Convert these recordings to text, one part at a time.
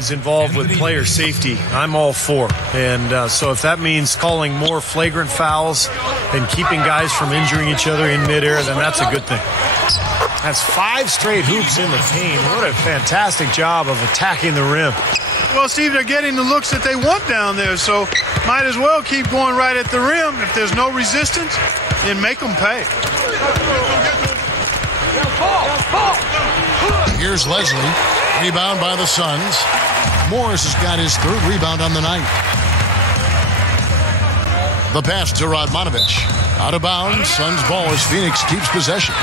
is involved with player safety, I'm all for. And so if that means calling more flagrant fouls and keeping guys from injuring each other in midair, then that's a good thing. That's 5 straight hoops in the paint. What a fantastic job of attacking the rim. Well, Steve, they're getting the looks that they want down there, so might as well keep going right at the rim. If there's no resistance, then make them pay. Here's Leslie. Rebound by the Suns. Morris has got his 3rd rebound on the night. The pass to Radmanovich. Out of bounds. Suns ball as Phoenix keeps possession.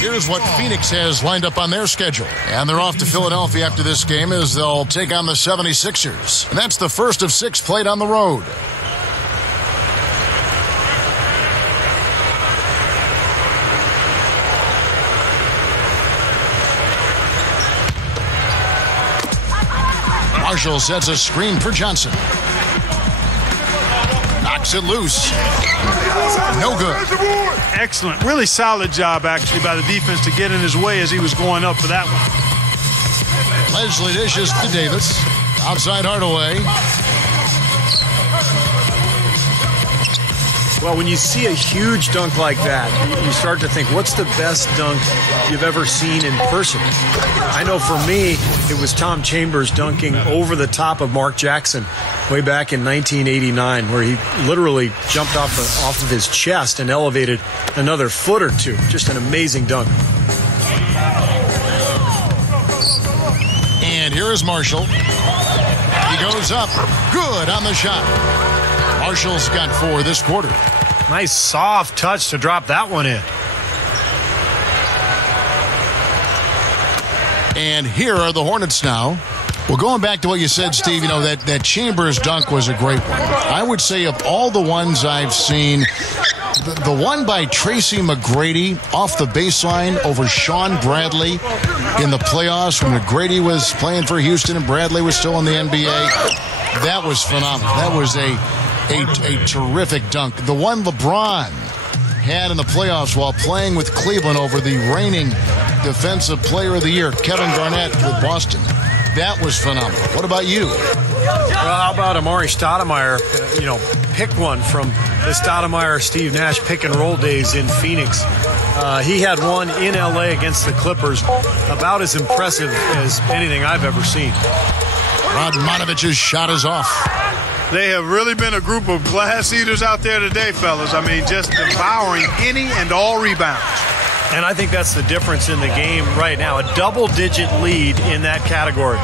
Here's what Phoenix has lined up on their schedule. And they're off to Philadelphia after this game as they'll take on the 76ers. And that's the first of 6 played on the road. Marshall sets a screen for Johnson. Knocks it loose. No good. Excellent. Really solid job, actually, by the defense to get in his way as he was going up for that one. Leslie dishes to Davis. Outside Hardaway. Well, when you see a huge dunk like that, you start to think, what's the best dunk you've ever seen in person? I know for me, it was Tom Chambers dunking over the top of Mark Jackson way back in 1989, where he literally jumped off of his chest and elevated another foot or two. Just an amazing dunk. And here is Marshall. He goes up. Good on the shot. Marshall's got 4 this quarter. Nice soft touch to drop that one in. And here are the Hornets now. Well, going back to what you said, Steve, you know, that Chambers dunk was a great one. I would say of all the ones I've seen, the one by Tracy McGrady off the baseline over Sean Bradley in the playoffs when McGrady was playing for Houston and Bradley was still in the NBA, that was phenomenal. That was a terrific dunk. The one LeBron had in the playoffs while playing with Cleveland over the reigning Defensive Player of the Year, Kevin Garnett with Boston. That was phenomenal. What about you? Well, how about Amari Stoudemire? Pick one from the Stoudemire-Steve Nash pick-and-roll days in Phoenix. He had one in L.A. against the Clippers, about as impressive as anything I've ever seen. Radmanovich's shot is off. They have really been a group of glass eaters out there today, fellas. I mean, just devouring any and all rebounds. And I think that's the difference in the game right now. A double-digit lead in that category.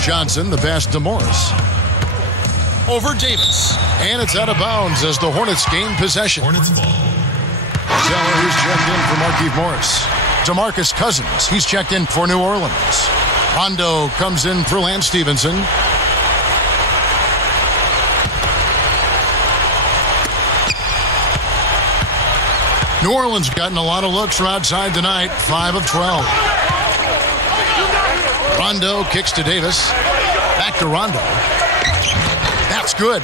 Johnson, the pass to Morris. Over Davis. And it's out of bounds as the Hornets gain possession. Hornets ball. Zeller, who's checked in for Markieff Morris. DeMarcus Cousins, he's checked in for New Orleans. Rondo comes in for Lance Stevenson. New Orleans gotten a lot of looks from outside tonight, 5 of 12. Rondo kicks to Davis. Back to Rondo. That's good.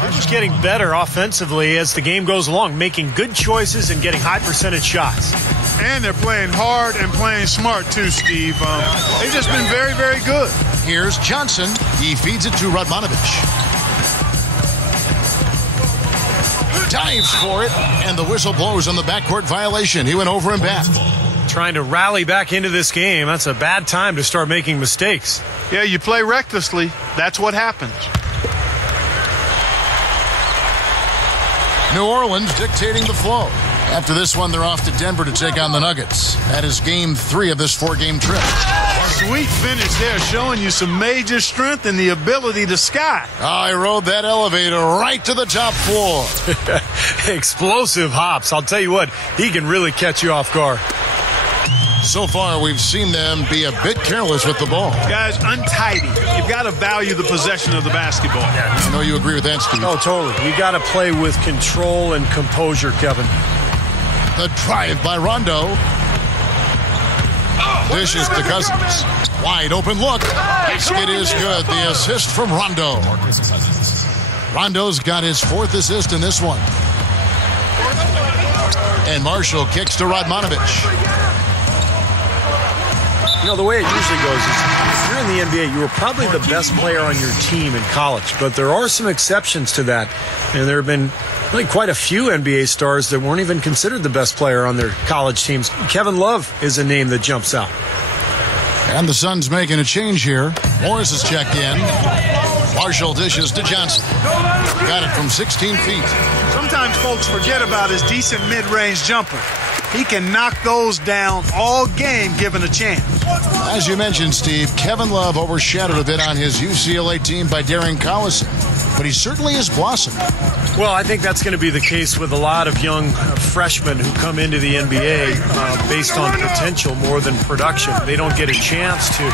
They're just getting better offensively as the game goes along, making good choices and getting high percentage shots. And they're playing hard and playing smart too, Steve. They've just been very, very good. Here's Johnson. He feeds it to Radmanovich. Dives for it, and the whistle blows on the backcourt violation. He went over and back. Trying to rally back into this game. That's a bad time to start making mistakes. Yeah, you play recklessly. That's what happens. New Orleans dictating the flow. After this one, they're off to Denver to take on the Nuggets. That is game 3 of this 4-game trip. A sweet finish there, showing you some major strength and the ability to sky. I rode that elevator right to the top floor. Explosive hops. I'll tell you what, he can really catch you off guard. So far, we've seen them be a bit careless with the ball. Guys, untidy. You've got to value the possession of the basketball. Yeah, I know you agree with that, Steve. Oh, totally. You got to play with control and composure, Kevin. The drive by Rondo. Dishes to Cousins. Wide open look. It is good. The assist from Rondo. Rondo's got his 4th assist in this one. And Marshall kicks to Radmanovich. You know, the way it usually goes is if you're in the NBA, you were probably the best player on your team in college. But there are some exceptions to that. And there have been really quite a few NBA stars that weren't even considered the best player on their college teams. Kevin Love is a name that jumps out. And the Suns making a change here. Morris is checked in. Marshall dishes to Johnson. Got it from 16 feet. Sometimes folks forget about his decent mid-range jumper. He can knock those down all game given a chance. As you mentioned, Steve, Kevin Love overshadowed a bit on his UCLA team by Darren Collison, but he certainly has blossomed. Well, I think that's going to be the case with a lot of young freshmen who come into the NBA based on potential more than production. They don't get a chance to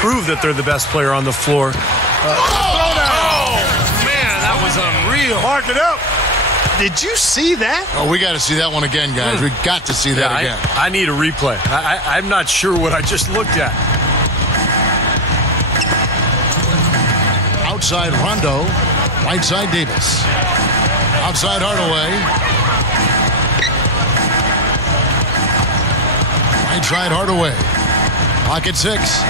prove that they're the best player on the floor. Oh, man, that was unreal. Mark it up. Did you see that? Oh, we got to see that one again, guys. We got to see that again. I need a replay. I'm not sure what I just looked at. Outside Rondo, right side Davis. Outside Hardaway. Right side Hardaway. Pocket 6.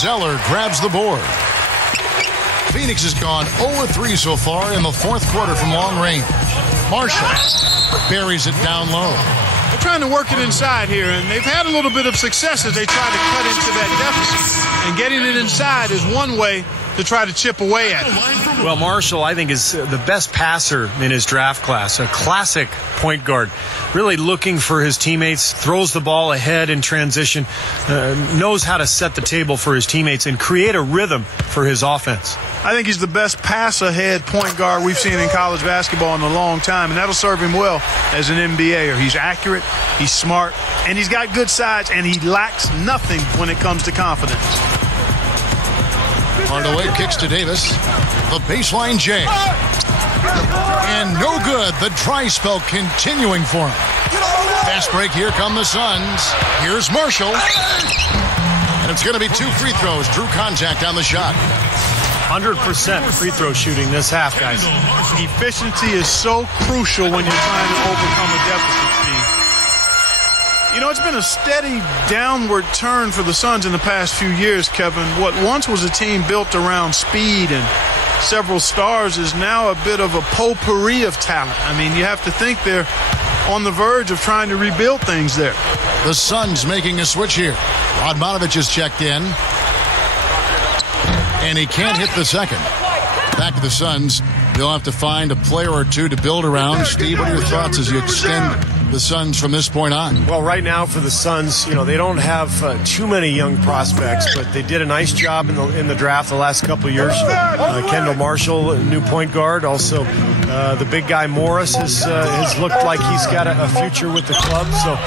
Zeller grabs the board. Phoenix has gone 0-3 so far in the fourth quarter from long range. Marshall buries it down low. They're trying to work it inside here, and they've had a little bit of success as they try to cut into that deficit. And getting it inside is one way to try to chip away at it. Well, Marshall, I think, is the best passer in his draft class, a classic point guard. Really looking for his teammates, throws the ball ahead in transition, knows how to set the table for his teammates and create a rhythm for his offense. I think he's the best pass-ahead point guard we've seen in college basketball in a long time, and that'll serve him well as an NBAer. He's accurate, he's smart, and he's got good sides, and he lacks nothing when it comes to confidence. Hardaway kicks to Davis. The baseline J. And no good. The dry spell continuing for him. Fast break. Here come the Suns. Here's Marshall. And it's going to be 2 free throws. Drew contact on the shot. 100% free throw shooting this half, guys. Efficiency is so crucial when you're trying to overcome a deficit, Steve. You know, it's been a steady downward turn for the Suns in the past few years, Kevin. What once was a team built around speed and several stars is now a bit of a potpourri of talent. I mean, you have to think they're on the verge of trying to rebuild things there. The Suns making a switch here. Radmanovich is checked in. And he can't hit the second. Back to the Suns. They'll have to find a player or two to build around. Steve, what are your thoughts as you extend the Suns from this point on? Well, right now for the Suns, you know, they don't have too many young prospects, but they did a nice job in the draft the last couple of years. Kendall Marshall, new point guard. Also, the big guy Morris has looked like he's got a future with the club. So.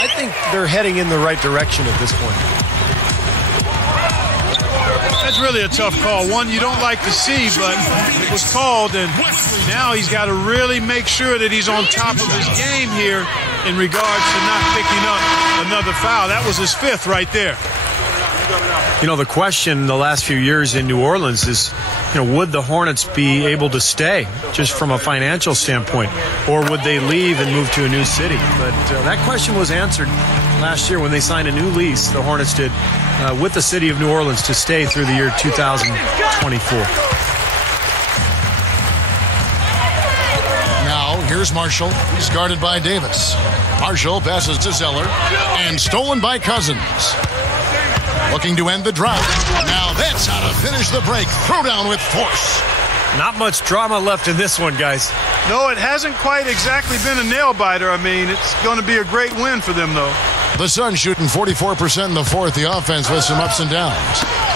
I think they're heading in the right direction at this point. That's really a tough call. One you don't like to see, but it was called, and now he's got to really make sure that he's on top of his game here in regards to not picking up another foul. That was his 5th right there. You know, the question the last few years in New Orleans is, you know, would the Hornets be able to stay just from a financial standpoint, or would they leave and move to a new city? But that question was answered last year when they signed a new lease, the Hornets did, with the city of New Orleans to stay through the year 2024. Now, here's Marshall. He's guarded by Davis. Marshall passes to Zeller, and stolen by Cousins. Looking to end the drought. Now that's how to finish the break. Throw down with force. Not much drama left in this one, guys. No, it hasn't quite exactly been a nail-biter. I mean, it's going to be a great win for them, though. The Suns shooting 44% in the fourth. The offense with some ups and downs.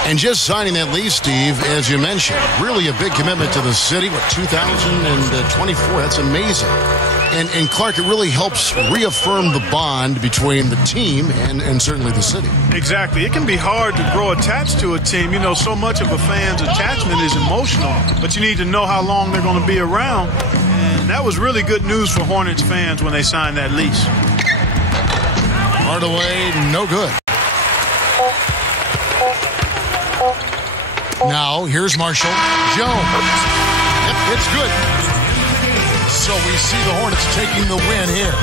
And just signing that lease, Steve, as you mentioned, really a big commitment to the city. What, 2024? That's amazing. And Clark, it really helps reaffirm the bond between the team and certainly the city. Exactly. It can be hard to grow attached to a team. You know, so much of a fan's attachment is emotional, but you need to know how long they're going to be around. And that was really good news for Hornets fans when they signed that lease. Hardaway, no good. Now, here's Marshall. Jones. Yep, it's good. So we see the Hornets taking the win here.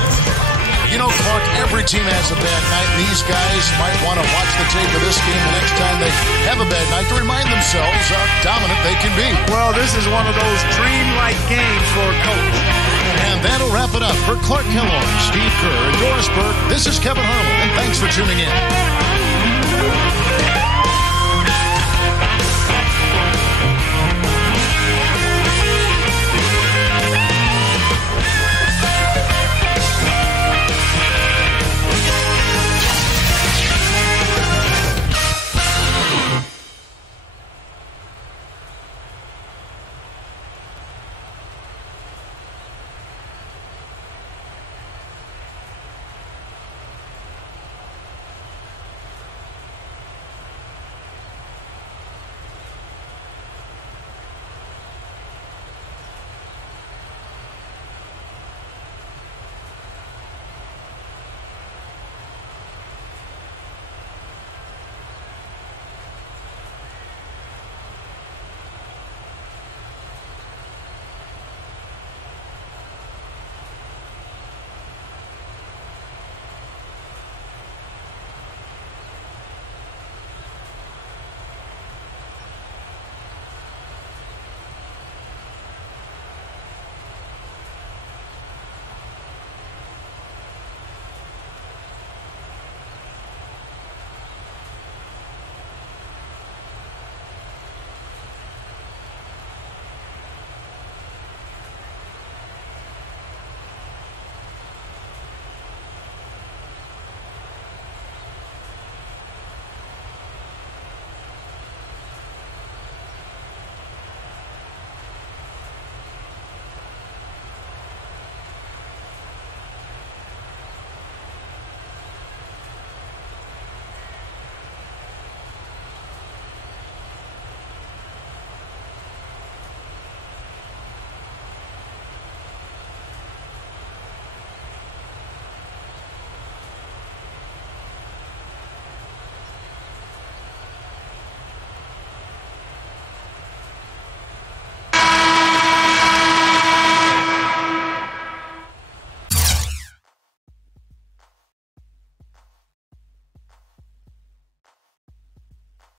You know, Clark, every team has a bad night, and these guys might want to watch the tape of this game the next time they have a bad night to remind themselves how dominant they can be. Well, this is one of those dreamlike games for a coach. And that'll wrap it up. For Clark Kellogg, Steve Kerr, and Doris Burke, this is Kevin Harlan, and thanks for tuning in.